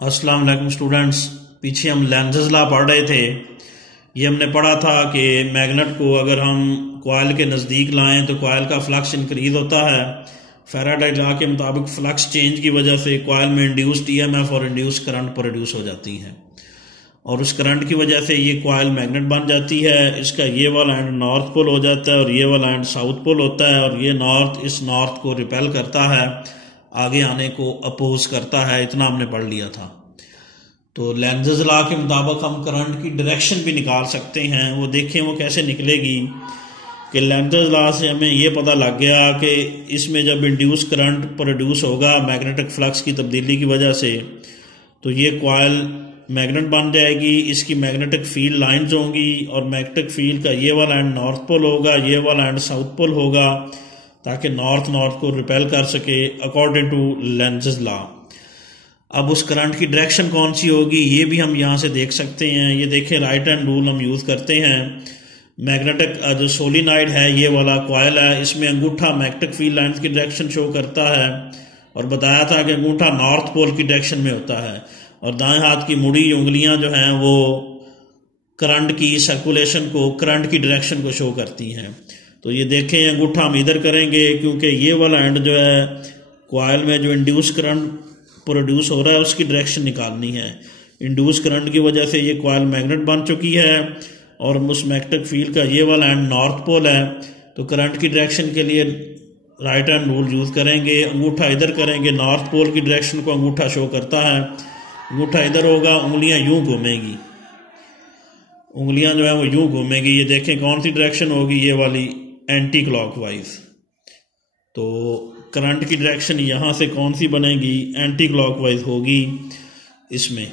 अस्सलाम वालेकुम स्टूडेंट्स। पीछे हम लेंजेस लॉ पढ़ रहे थे। ये हमने पढ़ा था कि मैग्नेट को अगर हम कॉइल के नज़दीक लाएं तो कॉइल का फ्लक्स इंक्रीज होता है। फैराडे लॉ के मुताबिक फ्लक्स चेंज की वजह से कॉइल में इंड्यूस्ड ईएमएफ और इंड्यूस्ड करंट प्रोड्यूस हो जाती हैं और उस करंट की वजह से ये कॉइल मैग्नेट बन जाती है। इसका ये वाला एंड नॉर्थ पोल हो जाता है और ये वाला एंड साउथ पोल होता है और ये नॉर्थ इस नॉर्थ को रिपेल करता है, आगे आने को अपोज करता है। इतना हमने पढ़ लिया था। तो लेंजेस लॉ के मुताबिक हम करंट की डायरेक्शन भी निकाल सकते हैं। वो देखें वो कैसे निकलेगी कि लेंजेस लॉ से हमें ये पता लग गया कि इसमें जब इंड्यूस करंट प्रोड्यूस होगा मैग्नेटिक फ्लक्स की तब्दीली की वजह से तो ये कॉइल मैग्नेट बन जाएगी। इसकी मैग्नेटिक फील्ड लाइंस होंगी और मैग्नेटिक फील्ड का ये वाला एंड नॉर्थ पोल होगा, ये वाला एंड साउथ पोल होगा ताकि नॉर्थ नॉर्थ को रिपेल कर सके अकॉर्डिंग टू लेंजेस लॉ। अब उस करंट की डायरेक्शन कौन सी होगी ये भी हम यहाँ से देख सकते हैं। ये देखें राइट हैंड रूल हम यूज़ करते हैं। मैग्नेटिक जो सोलिनॉइड है ये वाला कॉइल है, इसमें अंगूठा मैग्नेटिक फील्ड लाइंस की डायरेक्शन शो करता है और बताया था कि अंगूठा नॉर्थ पोल की डायरेक्शन में होता है और दाएं हाथ की मुड़ी उंगलियां जो हैं वो करंट की सर्कुलेशन को, करंट की डायरेक्शन को शो करती हैं। तो ये देखें अंगूठा हम इधर करेंगे क्योंकि ये वाला एंड जो है कॉइल में जो इंड्यूस करंट प्रोड्यूस हो रहा है उसकी डायरेक्शन निकालनी है। इंड्यूस करंट की वजह से ये कॉइल मैग्नेट बन चुकी है और उस मैग्नेटिक फील्ड का ये वाला एंड नॉर्थ पोल है। तो करंट की डायरेक्शन के लिए राइट हैंड रूल यूज़ करेंगे। अंगूठा इधर करेंगे, नॉर्थ पोल की डायरेक्शन को अंगूठा शो करता है। अंगूठा इधर होगा, उंगलियां यूं घूमेगी, उंगलियां जो है वो यूं घूमेगी। ये देखें कौन सी डायरेक्शन होगी, ये वाली एंटी क्लॉकवाइज। तो करंट की डायरेक्शन यहां से कौन सी बनेगी, एंटी क्लॉकवाइज होगी इसमें।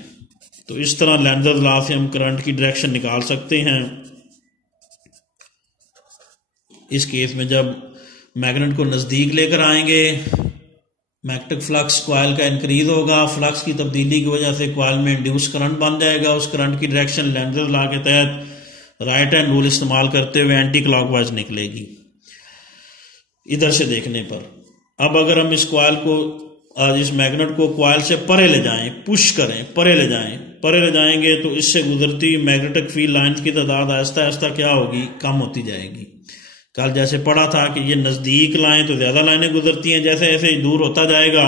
तो इस तरह लेंजेस लॉ से हम करंट की डायरेक्शन निकाल सकते हैं। इस केस में जब मैग्नेट को नज़दीक लेकर आएंगे मैग्नेटिक फ्लक्स कॉइल का इंक्रीज होगा, फ्लक्स की तब्दीली की वजह से कॉइल में इंड्यूस करंट बन जाएगा। उस करंट की डायरेक्शन लेंजेस लॉ के तहत राइट हैंड रूल इस्तेमाल करते हुए एंटी क्लॉकवाइज निकलेगी इधर से देखने पर। अब अगर हम इस कॉइल को, इस मैग्नेट को कॉइल से परे ले जाएं, पुश करें, परे ले जाएंगे तो इससे गुजरती मैग्नेटिक फील्ड लाइंस की तादाद आहिस्ता आहिस्ता क्या होगी, कम होती जाएगी। कल जैसे पढ़ा था कि ये नज़दीक लाएं तो ज़्यादा लाइनें गुजरती हैं, जैसे जैसे दूर होता जाएगा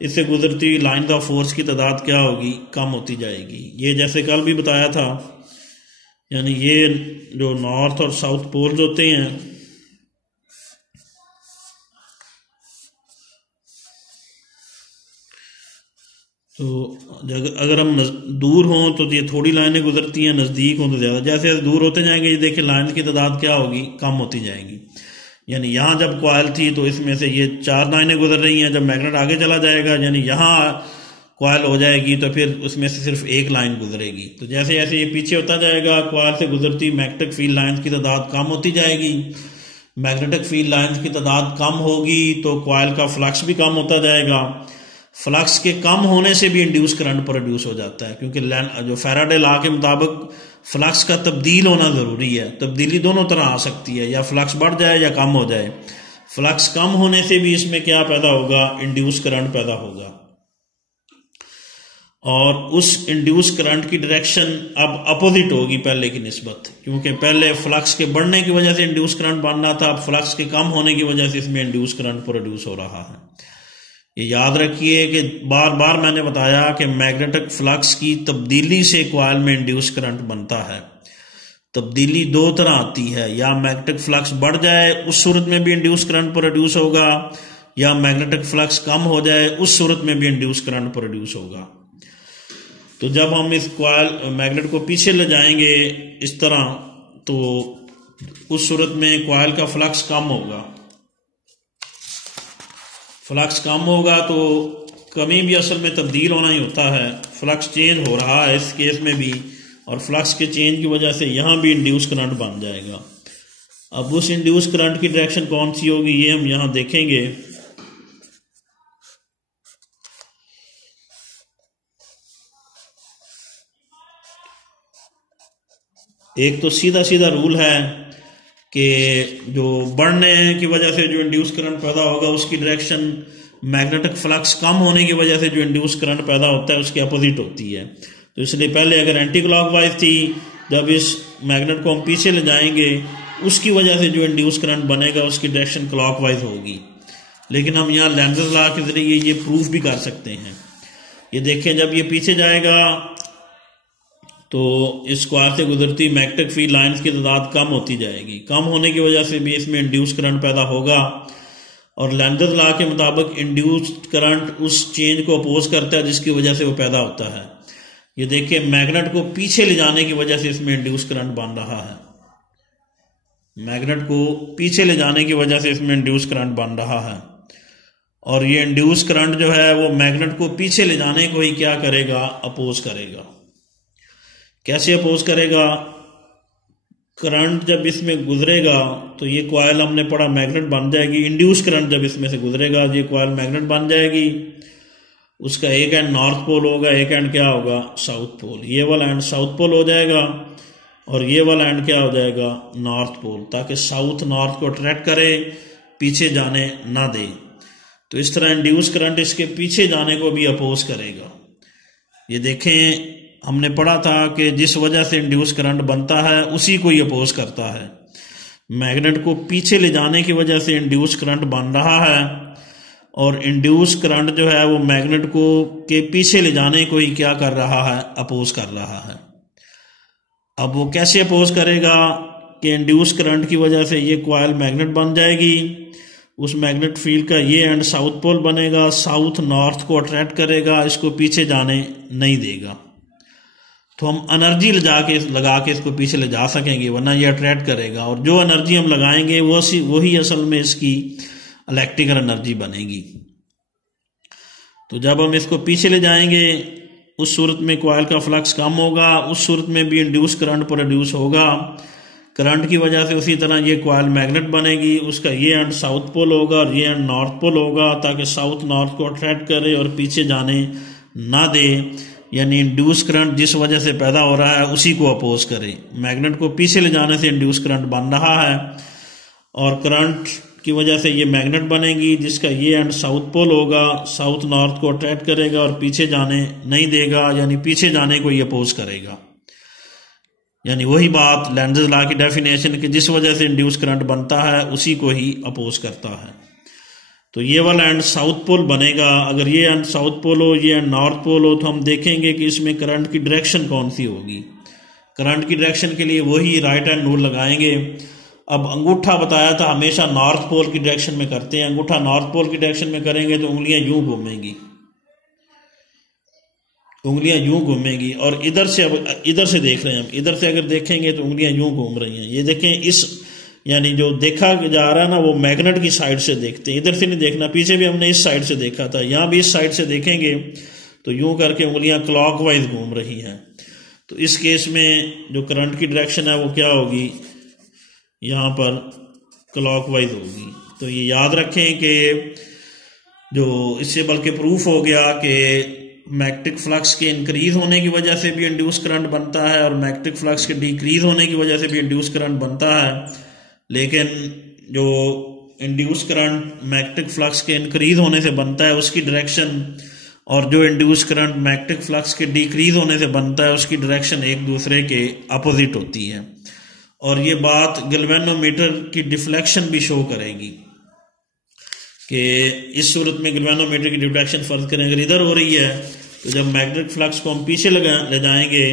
इससे गुजरती लाइन ऑफ फोर्स की तादाद क्या होगी, कम होती जाएगी। ये जैसे कल भी बताया था, यानी ये जो नॉर्थ और साउथ पोल्स होते हैं तो अगर हम दूर हों तो ये थोड़ी लाइनें गुजरती हैं, नज़दीक हों तो ज़्यादा। जैसे जैसे दूर होते जाएंगे ये देखिए लाइन की तादाद क्या होगी, कम होती जाएगी। यानी यहाँ जब कॉइल थी तो इसमें से ये 4 लाइनें गुजर रही हैं, जब मैग्नेट आगे चला जाएगा यानी यहाँ कॉइल हो जाएगी तो फिर उसमें से सिर्फ 1 लाइन गुजरेगी। तो जैसे जैसे ये पीछे होता जाएगा कॉइल से गुजरती मैग्नेटिक फील्ड लाइंस की तादाद कम होती जाएगी। मैग्नेटिक फील्ड लाइंस की तादाद कम होगी तो कॉइल का फ्लक्स भी कम होता जाएगा। फ्लक्स के कम होने से भी इंड्यूस करंट प्रोड्यूस हो जाता है क्योंकि जो फैराडे लॉ के मुताबिक फ्लक्स का तब्दील होना ज़रूरी है। तब्दीली दोनों तरह आ सकती है, या फ्लक्स बढ़ जाए या कम हो जाए। फ्लक्स कम होने से भी इसमें क्या पैदा होगा, इंड्यूस करंट पैदा होगा और उस इंड्यूस करंट की डायरेक्शन अब अपोजिट होगी पहले की निस्बत, क्योंकि पहले फ्लक्स के बढ़ने की वजह से इंड्यूस करंट बनना था, अब फ्लक्स के कम होने की वजह से इसमें इंड्यूस करंट प्रोड्यूस हो रहा है। ये याद रखिए कि बार बार मैंने बताया कि मैग्नेटिक फ्लक्स की तब्दीली से कॉइल में इंड्यूस करंट बनता है। तब्दीली 2 तरह आती है, या मैग्नेटिक फ्लक्स बढ़ जाए उस सूरत में भी इंड्यूस करंट प्रोड्यूस होगा, या मैग्नेटिक फ्लक्स कम हो जाए उस सूरत में भी इंड्यूस करंट प्रोड्यूस होगा। तो जब हम इस कॉइल मैग्नेट को पीछे ले जाएंगे इस तरह तो उस सूरत में कॉइल का फ्लक्स कम होगा। फ्लक्स कम होगा तो कमी भी असल में तब्दील होना ही होता है। फ्लक्स चेंज हो रहा है इस केस में भी और फ्लक्स के चेंज की वजह से यहाँ भी इंड्यूस करंट बन जाएगा। अब उस इंड्यूस करंट की डायरेक्शन कौन सी होगी ये हम यहाँ देखेंगे। एक तो सीधा सीधा रूल है कि जो बढ़ने की वजह से जो इंड्यूस करंट पैदा होगा उसकी डायरेक्शन मैग्नेटिक फ्लक्स कम होने की वजह से जो इंड्यूस करंट पैदा होता है उसके अपोजिट होती है। तो इसलिए पहले अगर एंटी क्लॉकवाइज थी, जब इस मैग्नेट को हम पीछे ले जाएंगे उसकी वजह से जो इंड्यूस करंट बनेगा उसकी डायरेक्शन क्लॉकवाइज होगी। लेकिन हम यहाँ लेंज़ेस लॉ के जरिए ये प्रूफ भी कर सकते हैं। ये देखें, जब ये पीछे जाएगा तो इस क्वायर से गुजरती मैग्नेटिक फील्ड लाइंस की तादाद कम होती जाएगी। कम होने की वजह से भी इसमें इंड्यूस करंट पैदा होगा और लेंज़ेस लॉ के मुताबिक इंड्यूस्ड करंट उस चेंज को अपोज करता है जिसकी वजह से वो पैदा होता है। ये देखिए, मैग्नेट को पीछे ले जाने की वजह से इसमें इंड्यूस करंट बन रहा है। मैग्नेट को पीछे ले जाने की वजह से इसमें इंड्यूस करंट बन रहा है और ये इंड्यूस करंट जो है वो मैग्नेट को पीछे ले जाने को ही क्या करेगा, अपोज करेगा। कैसे अपोज करेगा? करंट जब इसमें गुजरेगा तो ये कॉइल हमने पढ़ा मैग्नेट बन जाएगी। इंड्यूस करंट जब इसमें से गुजरेगा ये कॉइल मैग्नेट बन जाएगी। उसका एक एंड नॉर्थ पोल होगा, एक एंड क्या होगा, साउथ पोल। ये वाला एंड साउथ पोल हो जाएगा और ये वाला एंड क्या हो जाएगा, नॉर्थ पोल, ताकि साउथ नॉर्थ को अट्रैक्ट करे, पीछे जाने ना दे। तो इस तरह इंड्यूस करंट इसके पीछे जाने को भी अपोज करेगा। ये देखें, हमने पढ़ा था कि जिस वजह से इंड्यूस करंट बनता है उसी को ही अपोज करता है। मैग्नेट को पीछे ले जाने की वजह से इंड्यूस करंट बन रहा है और इंड्यूस करंट जो है वो मैग्नेट को के पीछे ले जाने को ही क्या कर रहा है, अपोज कर रहा है। अब वो कैसे अपोज करेगा कि इंड्यूस करंट की वजह से ये कॉइल मैग्नेट बन जाएगी, उस मैग्नेट फील्ड का ये एंड साउथ पोल बनेगा, साउथ नॉर्थ को अट्रैक्ट करेगा, इसको पीछे जाने नहीं देगा। तो हम एनर्जी लगा के इसको पीछे ले जा सकेंगे, वरना ये अट्रैक्ट करेगा और जो एनर्जी हम लगाएंगे वही असल में इसकी इलेक्ट्रिकल एनर्जी बनेगी। तो जब हम इसको पीछे ले जाएंगे उस सूरत में कॉइल का फ्लक्स कम होगा, उस सूरत में भी इंड्यूस करंट प्रोड्यूस होगा। करंट की वजह से उसी तरह ये कॉइल मैग्नेट बनेगी, उसका ये एंड साउथ पोल होगा और ये एंड नॉर्थ पोल होगा, ताकि साउथ नॉर्थ को अट्रैक्ट करे और पीछे जाने ना दे। यानी इंड्यूस करंट जिस वजह से पैदा हो रहा है उसी को अपोज करे। मैग्नेट को पीछे ले जाने से इंड्यूस करंट बन रहा है और करंट की वजह से ये मैग्नेट बनेगी जिसका ये एंड साउथ पोल होगा, साउथ नॉर्थ को अट्रैक्ट करेगा और पीछे जाने नहीं देगा, यानी पीछे जाने को ही अपोज करेगा। यानी वही बात लेंज़ेस लॉ की डेफिनेशन कि जिस वजह से इंड्यूस करंट बनता है उसी को ही अपोज करता है। तो ये वाला एंड साउथ पोल बनेगा। अगर ये एंड साउथ पोल हो, ये एंड नॉर्थ पोल हो, तो हम देखेंगे कि इसमें करंट की डायरेक्शन कौन सी होगी। करंट की डायरेक्शन के लिए वही राइट हैंड रूल लगाएंगे। अब अंगूठा बताया था हमेशा नॉर्थ पोल की डायरेक्शन में करते हैं। अंगूठा नॉर्थ पोल की डायरेक्शन में करेंगे तो उंगलियां यूं घूमेंगी, उंगलियां यूं घूमेंगी। और इधर से देख रहे हैं हम, इधर से अगर देखेंगे तो उंगलियां यूं घूम रही हैं। ये देखें, इस यानी जो देखा जा रहा है ना वो मैग्नेट की साइड से देखते हैं, इधर से नहीं देखना। पीछे भी हमने इस साइड से देखा था, यहाँ भी इस साइड से देखेंगे तो यूं करके उंगलियां क्लॉकवाइज घूम रही हैं। तो इस केस में जो करंट की डायरेक्शन है वो क्या होगी, यहाँ पर क्लॉकवाइज होगी। तो ये याद रखें कि जो इससे बल्कि प्रूफ हो गया कि मैग्नेटिक फ्लक्स के इंक्रीज होने की वजह से भी इंड्यूस करंट बनता है और मैग्नेटिक फ्लक्स के डिक्रीज होने की वजह से भी इंड्यूस करंट बनता है। लेकिन जो इंड्यूस करंट मैग्नेटिक फ्लक्स के इंक्रीज होने से बनता है उसकी डायरेक्शन और जो इंड्यूस करंट मैग्नेटिक फ्लक्स के डिक्रीज होने से बनता है उसकी डायरेक्शन एक दूसरे के अपोजिट होती है। और ये बात गैल्वेनोमीटर की डिफ्लेक्शन भी शो करेगी कि इस सूरत में गैल्वेनोमीटर की डिफ्लेक्शन फर्ज करें अगर इधर हो रही है तो जब मैग्नेटिक फ्लक्स को हम पीछे ले जाएंगे,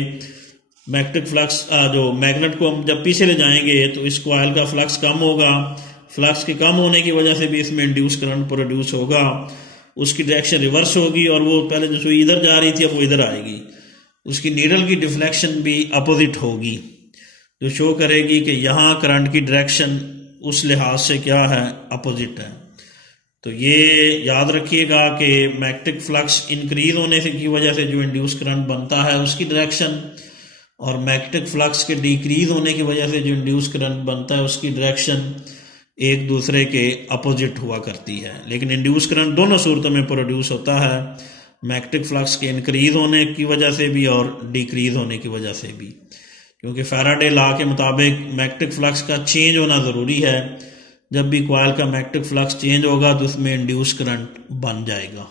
मैग्नेटिक फ्लक्स जो मैग्नेट को हम जब पीछे ले जाएंगे तो इस कॉइल का फ्लक्स कम होगा। फ्लक्स के कम होने की वजह से भी इसमें इंड्यूस करंट प्रोड्यूस होगा, उसकी डायरेक्शन रिवर्स होगी और वो पहले जो सुई इधर जा रही थी अब वो इधर आएगी। उसकी नीडल की डिफ्लेक्शन भी अपोजिट होगी जो शो करेगी कि यहाँ करंट की डायरेक्शन उस लिहाज से क्या है, अपोजिट है। तो ये याद रखिएगा कि मैग्नेटिक फ्लक्स इंक्रीज होने से की वजह से जो इंड्यूस करंट बनता है उसकी डायरेक्शन और मैग्नेटिक फ्लक्स के डिक्रीज होने की वजह से जो इंड्यूस करंट बनता है उसकी डायरेक्शन एक दूसरे के अपोजिट हुआ करती है। लेकिन इंड्यूस करंट दोनों सूरतों में प्रोड्यूस होता है, मैग्नेटिक फ्लक्स के इंक्रीज होने की वजह से भी और डिक्रीज होने की वजह से भी, क्योंकि फैराडे लॉ के मुताबिक मैग्नेटिक फ्लक्स का चेंज होना ज़रूरी है। जब भी कॉइल का मैग्नेटिक फ्लक्स चेंज होगा तो उसमें इंड्यूस करंट बन जाएगा।